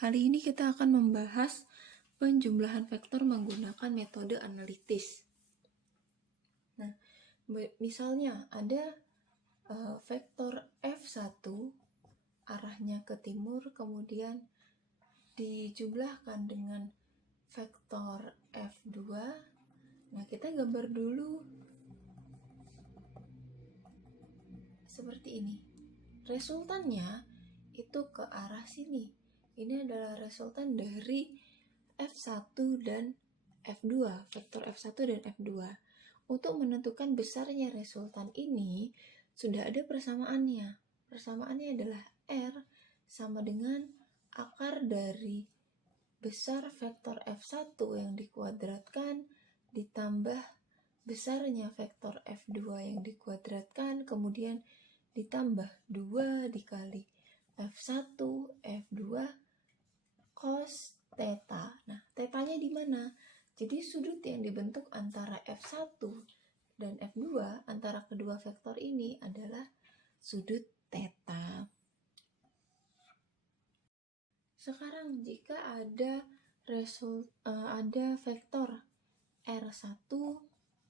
Kali ini kita akan membahas penjumlahan vektor menggunakan metode analitis. Nah, misalnya ada vektor F1 arahnya ke timur, kemudian dijumlahkan dengan vektor F2. Nah, kita gambar dulu seperti ini. Resultannya itu ke arah sini. Ini adalah resultan dari F1 dan F2, vektor F1 dan F2. Untuk menentukan besarnya resultan ini, sudah ada persamaannya. Persamaannya adalah R sama dengan akar dari besar vektor F1 yang dikuadratkan ditambah besarnya vektor F2 yang dikuadratkan, kemudian ditambah 2 dikali F1, F2, cos theta. Nah, tetanya di mana? Jadi sudut yang dibentuk antara F1 dan F2 antara kedua vektor ini adalah sudut theta. Sekarang jika ada vektor R1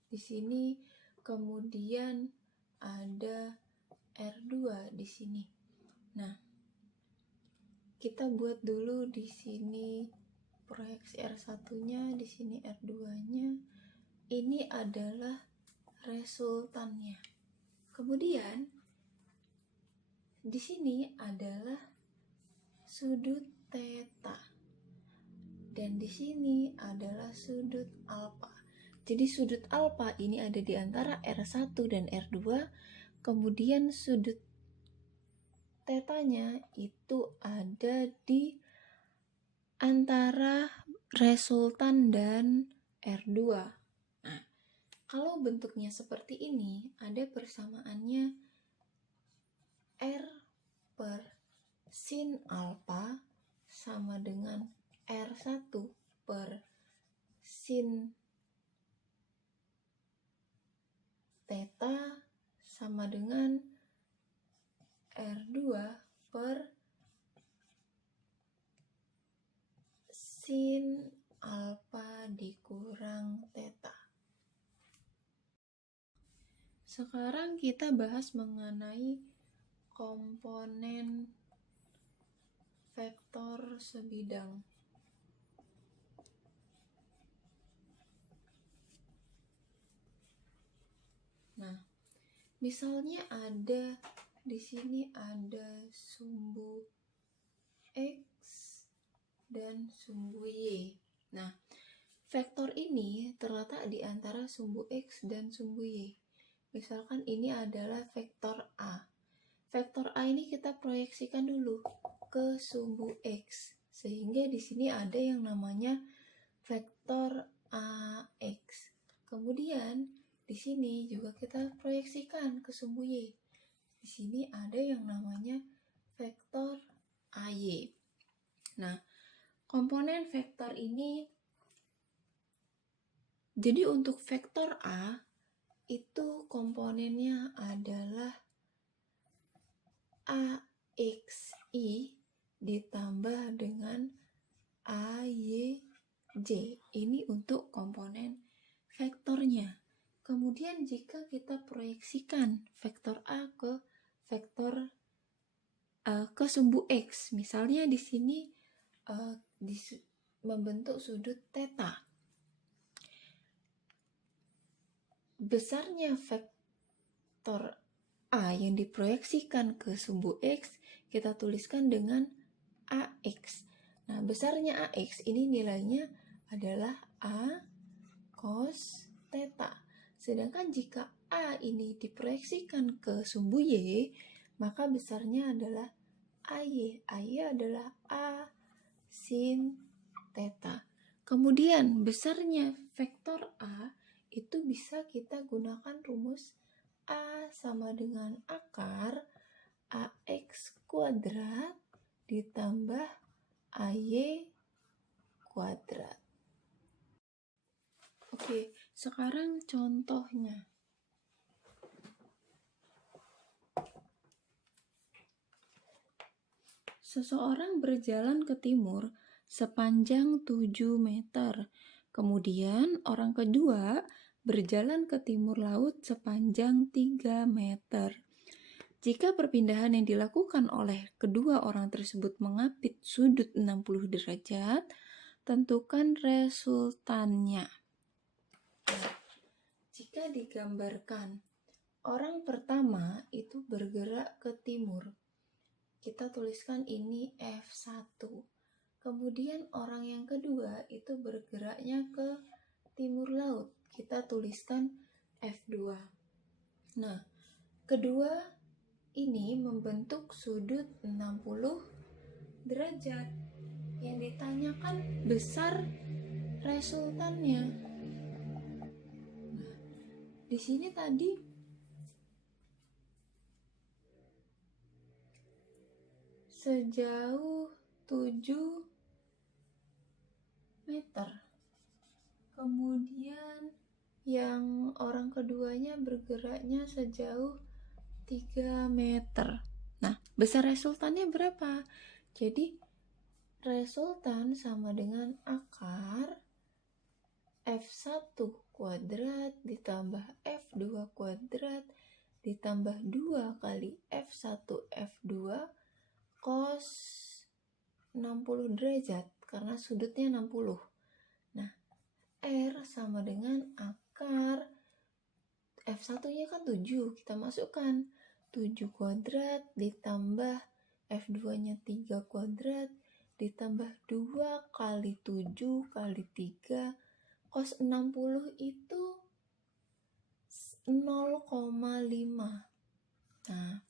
di sini, kemudian ada R2 di sini. Nah, kita buat dulu di sini proyeksi R1-nya, di sini R2-nya. Ini adalah resultannya. Kemudian di sini adalah sudut theta. Dan di sini adalah sudut alfa. Jadi sudut alfa ini ada di antara R1 dan R2. Kemudian sudut tetanya itu ada di antara resultan dan R2. Nah, kalau bentuknya seperti ini, ada persamaannya R per sin alfa sama dengan R1 per sin theta sama dengan R2 per sin alfa dikurang theta. Sekarang kita bahas mengenai komponen vektor sebidang. Nah, misalnya ada di sini ada sumbu X dan sumbu Y. Nah, vektor ini terletak di antara sumbu X dan sumbu Y. Misalkan ini adalah vektor A. Vektor A ini kita proyeksikan dulu ke sumbu X. Sehingga di sini ada yang namanya vektor AX. Kemudian di sini juga kita proyeksikan ke sumbu Y. Di sini ada yang namanya vektor AY. Nah, komponen vektor ini, jadi untuk vektor A itu komponennya adalah AXI ditambah dengan AYJ. Ini untuk komponen vektornya. Kemudian jika kita proyeksikan vektor A ke vektor ke sumbu X, misalnya di sini membentuk sudut theta. Besarnya vektor A yang diproyeksikan ke sumbu X kita tuliskan dengan AX. Nah, besarnya AX ini nilainya adalah A cos theta. Sedangkan jika A ini diproyeksikan ke sumbu Y, maka besarnya adalah AY. AY adalah A sin theta. Kemudian besarnya vektor A itu bisa kita gunakan rumus A sama dengan akar AX kuadrat ditambah AY kuadrat. Oke, sekarang contohnya. Seseorang berjalan ke timur sepanjang 7 meter. Kemudian orang kedua berjalan ke timur laut sepanjang 3 meter. Jika perpindahan yang dilakukan oleh kedua orang tersebut mengapit sudut 60 derajat, tentukan resultannya. Jika digambarkan, orang pertama itu bergerak ke timur. Kita tuliskan ini F1. Kemudian orang yang kedua itu bergeraknya ke timur laut. Kita tuliskan F2. Nah, kedua ini membentuk sudut 60 derajat. Yang ditanyakan besar resultannya. Nah, di sini tadi sejauh 7 meter. Kemudian yang orang keduanya bergeraknya sejauh 3 meter. Nah, besar resultannya berapa? Jadi resultan sama dengan akar F1 kuadrat ditambah F2 kuadrat ditambah 2 kali F1 F2 cos 60 derajat karena sudutnya 60. Nah, R sama dengan akar F1-nya kan 7, kita masukkan 7 kuadrat ditambah F2-nya 3 kuadrat ditambah 2 kali 7 kali 3 cos 60 itu 0,5. Nah,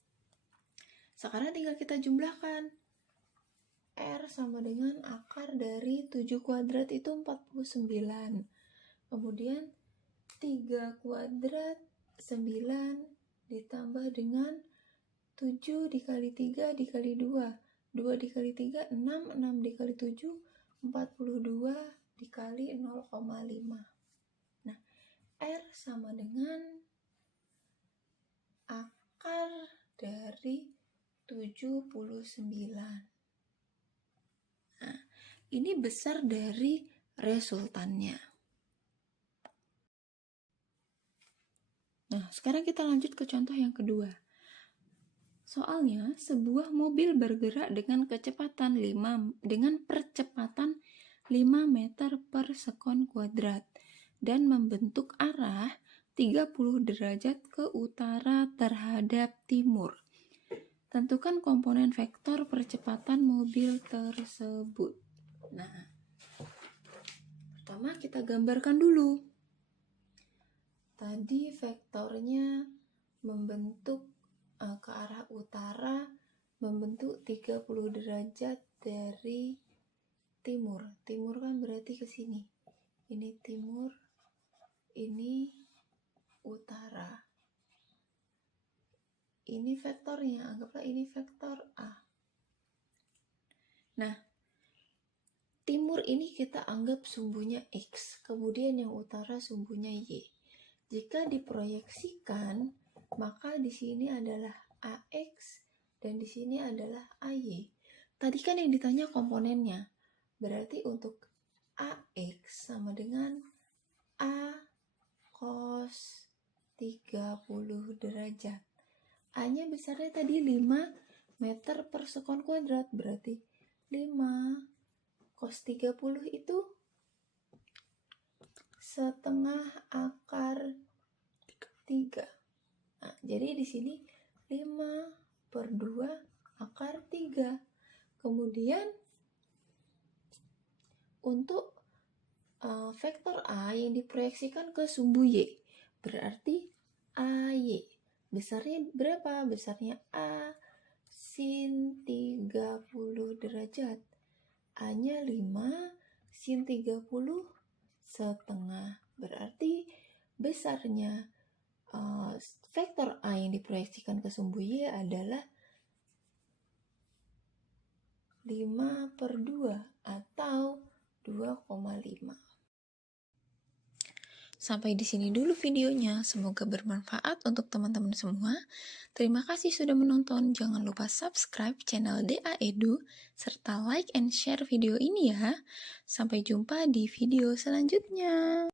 sekarang tinggal kita jumlahkan. R sama dengan akar dari 7 kuadrat itu 49. Kemudian 3 kuadrat 9 ditambah dengan 7 dikali 3 dikali 2. 2 dikali 3, 6. 6 dikali 7, 42 dikali 0,5. Nah, R sama dengan akar dari 79. Nah, ini besar dari resultannya. Nah, sekarang kita lanjut ke contoh yang kedua. Soalnya, sebuah mobil bergerak dengan percepatan 5 meter per sekon kuadrat dan membentuk arah 30 derajat ke utara terhadap timur. Tentukan komponen vektor percepatan mobil tersebut. Nah, pertama kita gambarkan dulu. Tadi vektornya membentuk ke arah utara, membentuk 30 derajat dari timur. Timur kan berarti ke sini. Ini timur, ini utara. Ini vektornya, anggaplah ini vektor A. Nah, timur ini kita anggap sumbunya X, kemudian yang utara sumbunya Y. Jika diproyeksikan, maka di sini adalah AX dan di sini adalah AY. Tadi kan yang ditanya komponennya. Berarti untuk AX sama dengan A cos 30 derajat. A-nya besarnya tadi 5 meter per sekon kuadrat, berarti 5 cos 30 itu setengah akar 3. Nah, jadi di sini 5 per 2 akar 3. Kemudian untuk vektor A yang diproyeksikan ke sumbu Y, berarti AY. Besarnya berapa? Besarnya A sin 30 derajat. A-nya 5 sin 30 setengah. Berarti besarnya vektor A yang diproyeksikan ke sumbu Y adalah 5 per 2 atau 2,5. Sampai di sini dulu videonya. Semoga bermanfaat untuk teman-teman semua. Terima kasih sudah menonton. Jangan lupa subscribe channel DA Edu serta like and share video ini ya. Sampai jumpa di video selanjutnya.